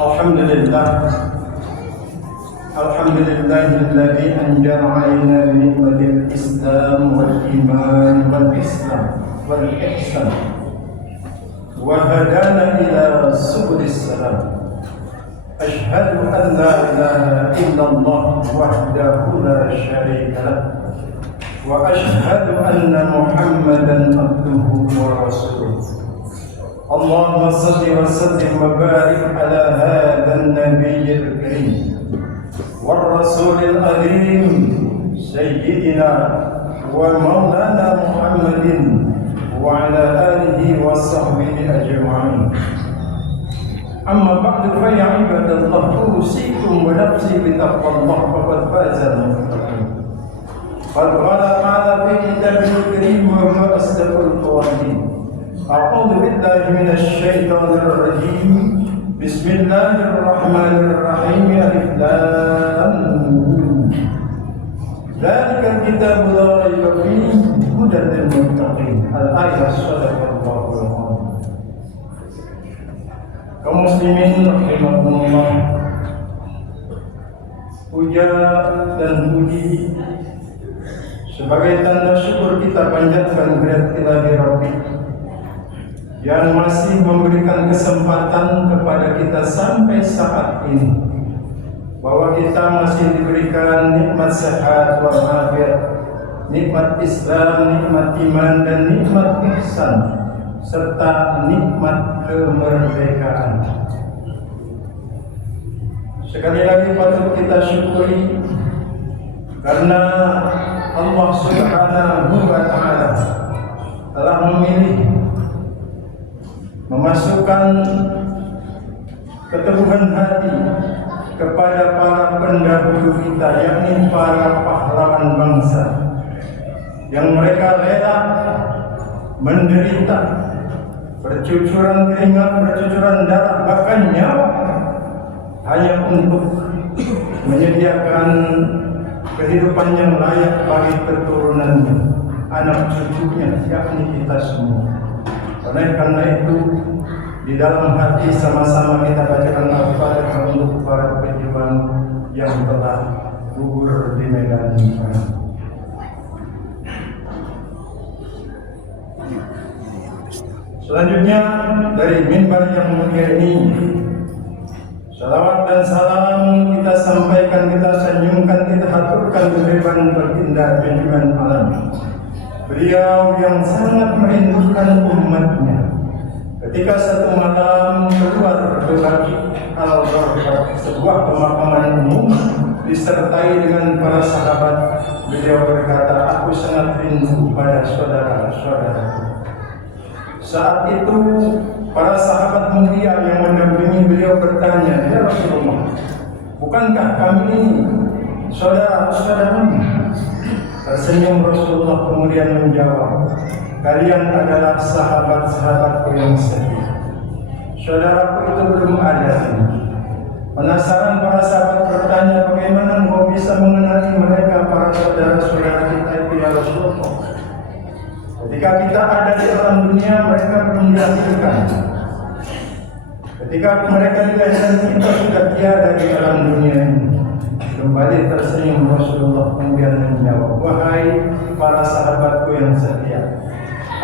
Alhamdulillah Alhamdulillahilladzi anjala alaina bi ni'matil Islam wal iman wal Islam wal ihsan wa hadana ila subulis salam. Ashhadu an la ilaha illallah wahdahu la syarika lah wa ashhadu anna Muhammadan abduhu wa rasuluh. Allahumma salli wa sallim wa barik ala hadzal nabiyyil karim wal rasulil azim sayyidina wa maulana Muhammadin wa ala alihi wa sahbihi ajma'in. Amma ba'du fa ya ibadallah, usikum wa nafsi bi taqwallah faqad faza al-muttaqin. Qad qala ta'ala fi kitabihi al-karim wa huwa asdaqul qa'ilin. A'udzu billahi minasy syaithanir rajim. Bismillahirrahmanirrahim. Alif lam mim. Dzalikal kitabu la raiba fihi hudan lil muttaqin. Al-ayat sadaqallahu al-azim. Kaum muslimin rahimakumullah, puja dan puji sebagai tanda syukur kita panjatkan kepada Ilahi Rabbi yang masih memberikan kesempatan kepada kita sampai saat ini, bahwa kita masih diberikan nikmat sehat wal afiat, nikmat Islam, nikmat iman dan nikmat ihsan, serta nikmat kemerdekaan. Sekali lagi patut kita syukuri karena Allah Subhanahu wa Ta'ala telah memilih memasukkan keteguhan hati kepada para pendahulu kita, yakni para pahlawan bangsa, yang mereka rela menderita, bercucuran keringat, bercucuran darah, bahkan nyawa, hanya untuk menyediakan kehidupan yang layak bagi keturunannya, anak cucunya, yakni kita semua. Oleh karena itu, di dalam hati sama-sama kita bacakan Al-Fatihah untuk para pejuang yang telah gugur di medan perang. Selanjutnya dari mimbar yang mulia ini, salawat dan salam kita sampaikan, kita sanjungkan, kita haturkan kehadiran baginda junjungan alam. Beliau yang sangat merindukan umatnya ketika satu malam keluar ke Baqi al-Gharqad, sebuah pemakaman umum, disertai dengan para sahabat. Beliau berkata, aku sangat rindu pada saudara-saudaraku. Saat itu para sahabat mulia yang mendampingi beliau bertanya, ya Rasulullah, bukankah kami ini saudara-saudaramu? Tersenyum Rasulullah kemudian menjawab, kalian adalah sahabat-sahabatku yang setia. Saudaraku itu belum ada. Penasaran para sahabat bertanya, bagaimana engkau bisa mengenali mereka, para saudara-saudara kita itu ya Rasulullah? Ketika kita ada di alam dunia, mereka belum dilahirkan. Ketika mereka dilahirkan, kita sudah tiada di alam dunia ini. Kembali tersenyum Rasulullah kemudian menjawab, wahai para sahabatku yang setia,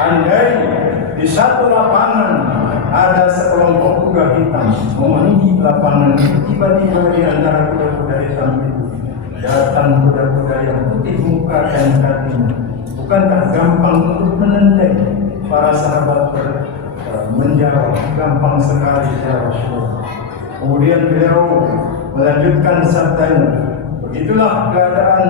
andai di satu lapangan ada sekelompok kuda hitam memenuhi lapangan itu, tiba-tiba di antara kuda-kuda hitam itu datang kuda-kuda yang putih muka dan kakinya, bukankah gampang untuk menendai? Para sahabat menjawab, gampang sekali ya Rasulullah. Kemudian beliau melanjutkan sabdanya, begitulah keadaan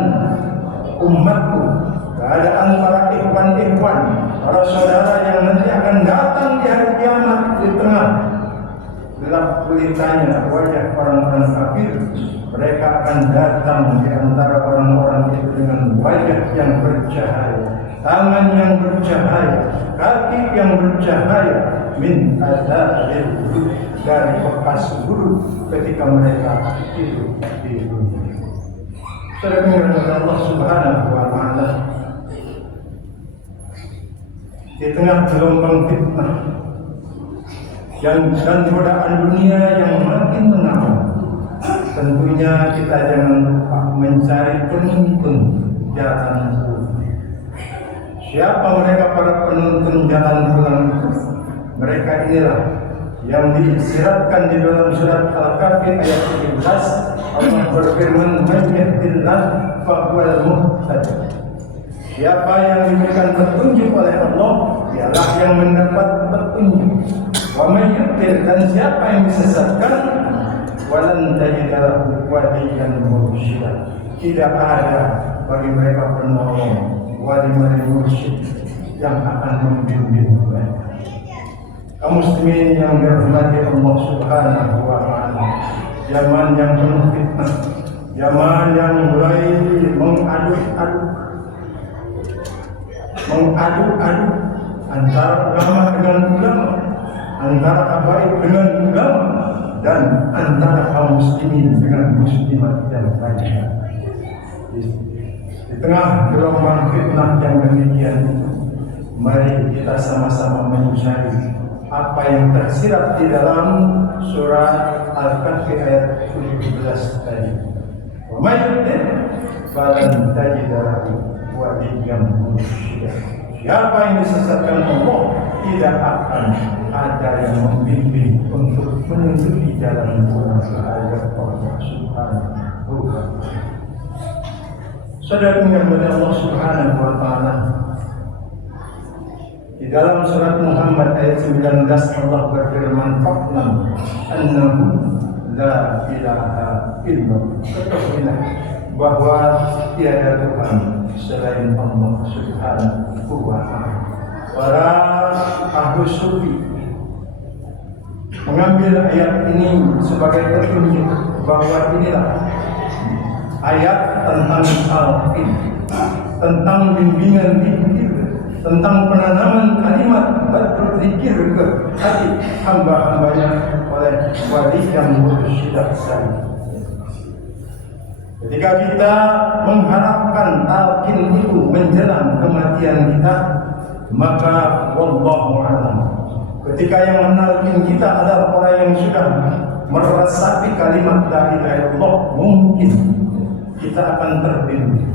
umatku, keadaan para ikhwan-ikhwan, para saudara yang nanti akan datang di hari kiamat. Di tengah gelap gulitanya wajah orang-orang kafir, mereka akan datang di antara orang-orang itu dengan wajah yang bercahaya, tangan yang bercahaya, kaki yang bercahaya, min adzabil qubur, dari bekas buruk ketika mereka hidup di dunia. Saudara Allah Subhanahu wa Ta'ala, di tengah gelombang fitnah, dan godaan dunia yang makin menawan. Tentunya kita jangan lupa mencari penuntun jalan pulang. Siapa mereka para penuntun jalan pulang itu? Mereka inilah yang disyaratkan di dalam surat Al-Kahfi ayat 17. Allah berfirman, "Man yahdillah fahuwal muhtadi." Siapa yang diberikan petunjuk oleh Allah, dialah yang mendapat petunjuk. Wa may yudlil, dan siapa yang disesatkan, walan tajida lahu waliyan mursyida. Tidak ada bagi mereka penolong, wali mursyid yang akan membimbing mereka. Kaum muslimin yang dirahmati Allah Subhanahu wa taala, zaman yang penuh fitnah, zaman yang mulai mengadu-adu antara ulama dengan ulama, antara habaib dengan ulama, dan antara kaum muslimin dengan muslimat yang lainnya. Di tengah gelombang fitnah yang demikian, mari kita sama-sama mencari apa yang tersirat di dalam surat Al-Kahfi ayat 17 tadi. Wa may yudlil falan tajida lahu waliyyan mursyida. Siapa yang disesatkan Allah, tidak akan ada yang membimbing untuk menunjuki jalan pulang ke ayat Allah Subhanahu wa ta'ala. Saudara yang berkata Allah Subhanahu wa ta'ala, di dalam surat Muhammad ayat 19 Allah berfirman, "Fa'lam annahu la ilaha illallah." Ketahuilah bahwa tiada Tuhan selain Allah Subhanahu wa ta'ala. Para ahli sufi mengambil ayat ini sebagai petunjuk bahwa inilah ayat tentang talqin, tentang bimbingan zikir, tentang penanaman kalimat berzikir ke hati hamba-hambanya oleh wali yang mursyid tadi. Ketika kita mengharapkan talqin itu menjelang kematian kita, maka wallahu a'lam, ketika yang menalkin kita adalah orang yang sudah meresapi kalimat la ilaha illallah, mungkin kita akan terbimbing.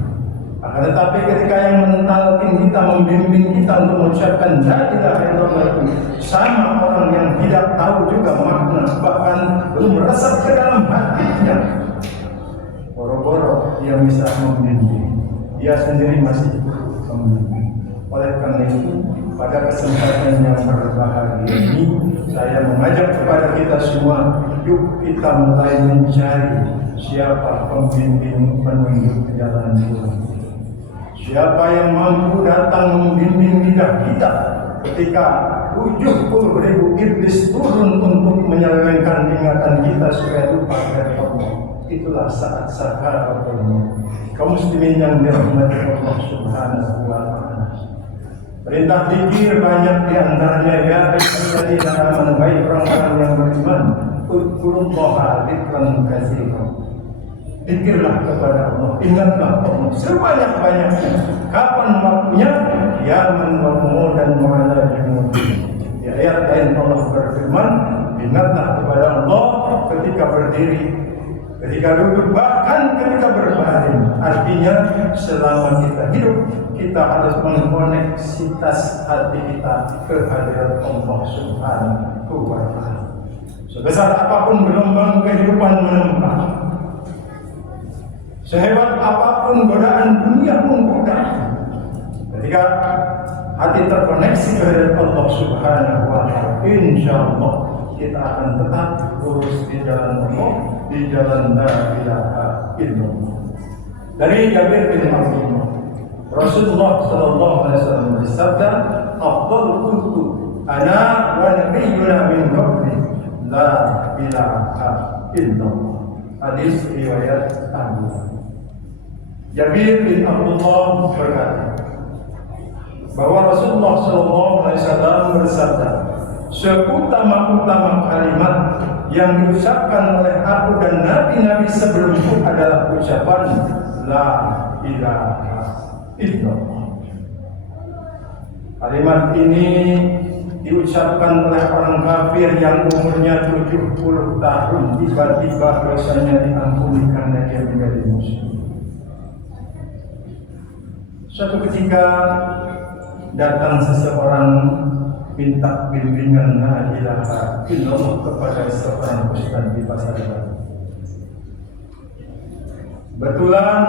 Akan tetapi ketika yang mentalkin kita, membimbing kita untuk mengucapkan la ilaha illallah itu sama orang yang tidak tahu juga makna, bahkan belum meresap ke dalam hatinya, boro-boro dia bisa membimbing, dia sendiri masih membimbing. Oleh karena itu, pada kesempatan yang berbahagia ini, saya mengajak kepada kita semua, yuk kita mulai mencari siapa pembimbing penunjuk jalan pulang. Siapa yang mampu datang membimbing lidah kita ketika 70.000 iblis turun untuk menyelewengkan ingatan kita supaya lupa kepada Allah. Itulah saat sakaratul maut. Kaum muslimin yang dirahmati Allah Subhanahu wa ta'ala, perintah zikir banyak di antaranya, ya ayyuhalladzina amanu, baik orang-orang yang beriman, udzurullaha dzikran katsiran. Zikirlah kepada Allah, ingatlah Allah sebanyak-banyaknya. Kapan waktunya? Yaman wa qu'udan wa 'ala junubihim. Di ayat lain Allah berfirman, ingatlah kepada Allah ketika berdiri, ketika duduk, bahkan ketika berbaring. Artinya selama kita hidup, kita harus mengkoneksitas hati kita ke hadirat Allah Subhanahu wa ta'ala. Sebesar apapun gelombang kehidupan menempa, sehebat apapun godaan dunia menggoda, ketika hati terkoneksi ke hadirat Allah Subhanahu wa ta'ala, insyaallah kita akan tetap lurus di jalan Allah, di jalan la ilaha illallah. Dari Jabir bin Abdullah, Rasulullah sallallahu alaihi wasallam bersabda, "Afdal kuntu ana wa nabiyyuna min qabli la ilaha illallah." Hadis riwayat Abu. Jabir bin Abdullah berkata bahwa Rasulullah sallallahu alaihi wasallam bersabda, "Seutama-utama kalimat yang diucapkan oleh aku dan nabi-nabi sebelumku adalah ucapan la ilaha illallah." Kalimat ini diucapkan oleh orang kafir yang umurnya 70 tahun, tiba-tiba dosanya diampuni karena dia menjadi muslim. Suatu ketika datang seseorang minta bimbingan la ilaha illallah kepada seorang ustaz di pasar baru. Kebetulan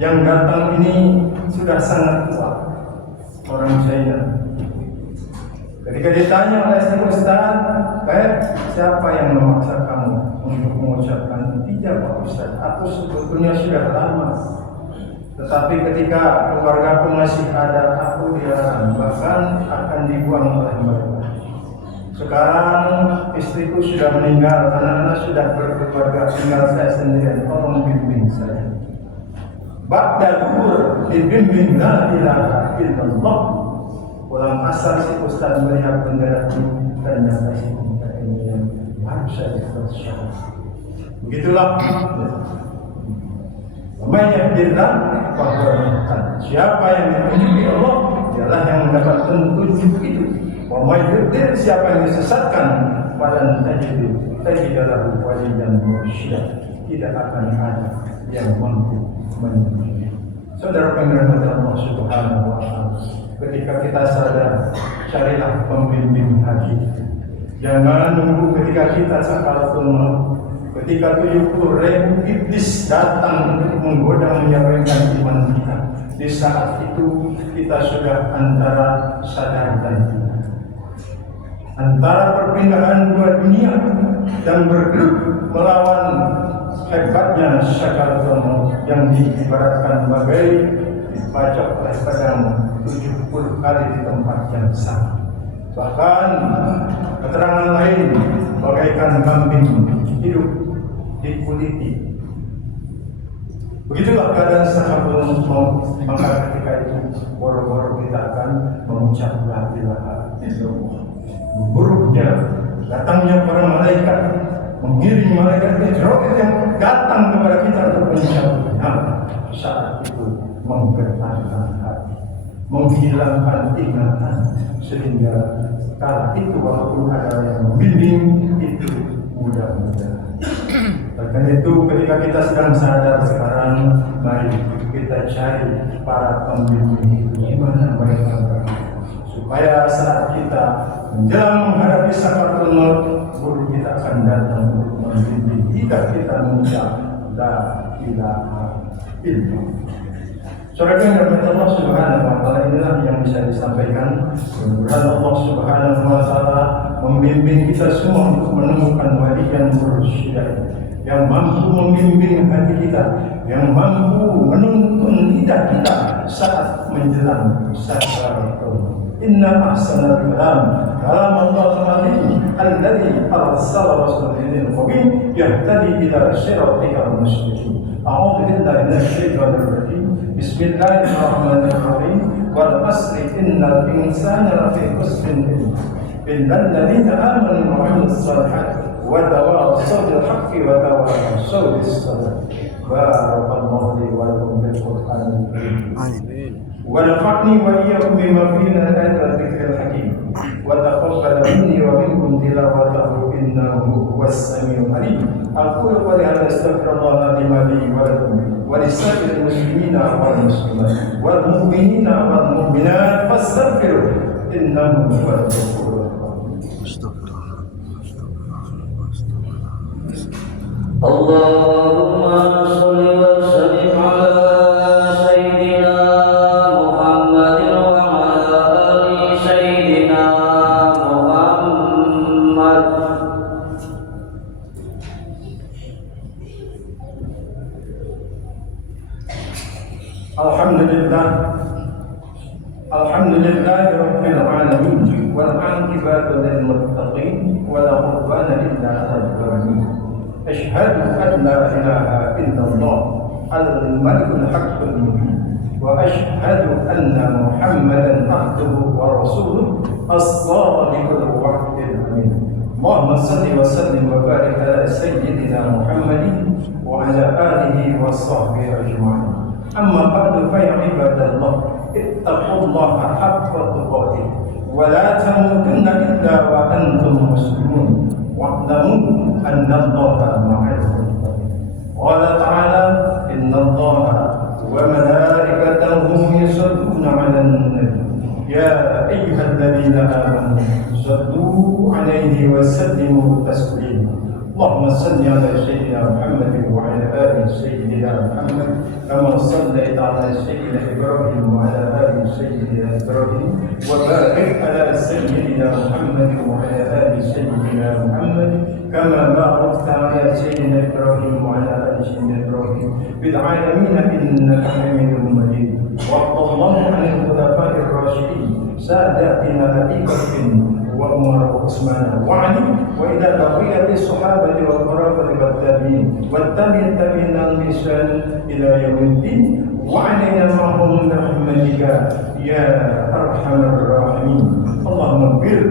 yang datang ini sudah sangat tua, orang China. Ketika ditanya oleh si ustaz, baik, siapa yang memaksa kamu untuk mengucapkan tidak Pak Ustaz? Aku sebetulnya sudah lama, tetapi ketika keluargaku masih ada, aku dilarang, bahkan akan dibuang oleh mereka. Sekarang istriku sudah meninggal, anak-anak sudah berkeluarga, tinggal saya sendirian. Tolong bimbing saya. Ba'da duhur dibimbing la ilaha illallah. Pulang asar si ustaz melihat bendera itu dan nyata si bendera ini yang baru saja bersyarat. Begitulah. Mayyahdillah bahwa siapa yang ditunjuki Allah dialah yang mendapat petunjuk itu. Wa mayyudil, siapa yang disesatkan falan tajidalahu waliyan mursyida, tidak akan ada yang mampu menunjuk. Saudara pendengar Allah Subhanahu wa taala, ketika kita sadar, carilah pembimbing hati. Jangan nunggu ketika kita sakaratul maut. Ketika 70.000 iblis datang untuk menggoda menyampaikan iman kita, di saat itu kita sudah antara sadar dan tidak, antara perpindahan dua dunia dan bergelut melawan hebatnya sakaratul maut yang diibaratkan bagai dibacok oleh pedang 70 kali di tempat yang sama. Bahkan keterangan lain bagaikan kambing hidup dikuliti. Begitulah keadaan sahabat maut. Maka ketika itu boro-boro kita akan mengucap la ilaha illallah. Buruknya datangnya para malaikat, mengiring malaikat Israfil yang datang kepada kita untuk mencabutnya. Saat itu menggetarkan hati, menghilangkan ingatan, sehingga kala itu walaupun ada yang membimbing itu mudah-mudahan. Karena itu ketika kita sedang sadar sekarang, mari kita cari para pembimbing gimana mereka supaya saat kita menjelang menghadapi sakaratul maut, guru kita akan datang untuk membimbing kita mengucap la ilaha illallah. Saudara yang dirahmati Allah Subhanahu wa taala, inilah yang bisa disampaikan. Mudah-mudahan Allah Subhanahu wa taala membimbing kita semua untuk menemukan wali yang mursyid, yang mampu membimbing hati kita, yang mampu menuntun lidah kita saat menjelang sakaratul maut. Inna ahsanal kalam Allah al-azim alladhi arsala rasulahu bil mubin yahtadi ila siratal mustaqim. A'udzu billahi minasy syaithanir rajim. Bismillahirrahmanirrahim. Wal asri innal insana lafi khusrin illa alladziina aamanu wa 'amilus shalihati wa tawassaw bil haqqi wa tawassaw bis sabr. Barakallahu li wa lakum bil Qur'anil karim. Amin. Wa nafa'ni wa iyyakum bima fihi min al-ayatil dzikril hakim. Wa taqabbal minni wa minkum tilawatahu innahu huwas samiul alim. Aqulu qawli hadza astaghfirullah li wa lakum wa lisa'iril muslimina wal muslimat wal mu'minina wal mu'minat fastaghfiruh innahu huwal ghafurur rahim. Allahumma shalli wa sallim ala sayyidina Muhammadin wa ala ali sayyidina Muhammad. Alhamdulillah rabbil alamin wal 'aqibatu lil muttaqin wa la 'udwana illa 'alal zalimin. Asyhadu an la ilaha illallah al-malikul haqqul mubin wa asyhadu anna Muhammadan abduhu wa rasuluh as-sadiqul wa'dil amin. Allahumma salli wa sallim wa barik ala sayyidina Muhammadin wa ala alihi wa sahbihi ajma'in. Amma ba'du fa ya ibadallah, ittaqullaha haqqa tuqatih ولا تموتن إلا وأنتم مسلمون واعلموا أن الله مع المتقين. قال تعالى: إن الله وملائكته يصلون على النبي يا أيها الذين آمنوا صلوا عليه وسلموا تسليما. اللهم صل على سيدنا محمد وعلى آل سيدنا محمد كما صليت على سيدنا إبراهيم وعلى آل سيدنا إبراهيم وبارك على سيدنا محمد وعلى آل سيدنا محمد كما باركت على سيدنا إبراهيم وعلى آل سيدنا إبراهيم في العالمين إنك حميد مجيد. وارض الله عن الخلفاء الراشدين ساداتنا أبي بكر وعمر وعثمان وعلي وإلى بقية الصحابة والقرابة والتابعين والتابعين بإحسان إلى يوم الدين وعلينا معهم برحمتك يا أرحم الراحمين. اللهم اغفر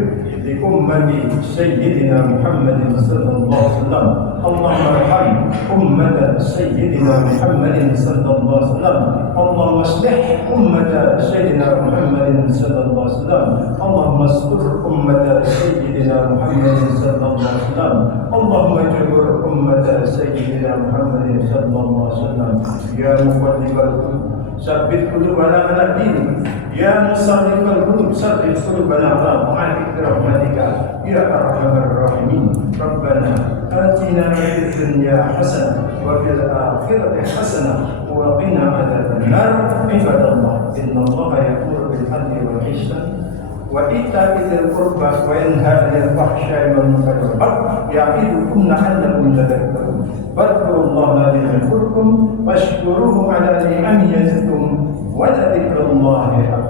لأمة سيدنا محمد صلى الله عليه وسلم. اللهم ارحم أمة سيدنا محمد صلى الله عليه وسلم. اللهم اصلح أمة سيدنا محمد صلى الله عليه وسلم. اللهم استر أمة سيدنا محمد صلى الله عليه وسلم. اللهم اجبر أمة سيدنا محمد صلى الله عليه وسلم. يا مقلب القلوب ثبت قلوبنا على دينك. يا مصرف القلوب ثبت قلوبنا على طاعتك برحمتك يا أرحم الراحمين. ربنا آتنا في الدنيا حسنة وفي الآخرة حسنة وقنا عذاب النار. عباد الله إن الله يأمر بالعدل والإحسان وإيتاء ذي القربى وينهى عن الفحشاء والمنكر والبغي يعظكم لعلكم تذكرون. فاذكروا الله يذكركم واشكروه على نعمه يزدكم ولذكر الله أكبر.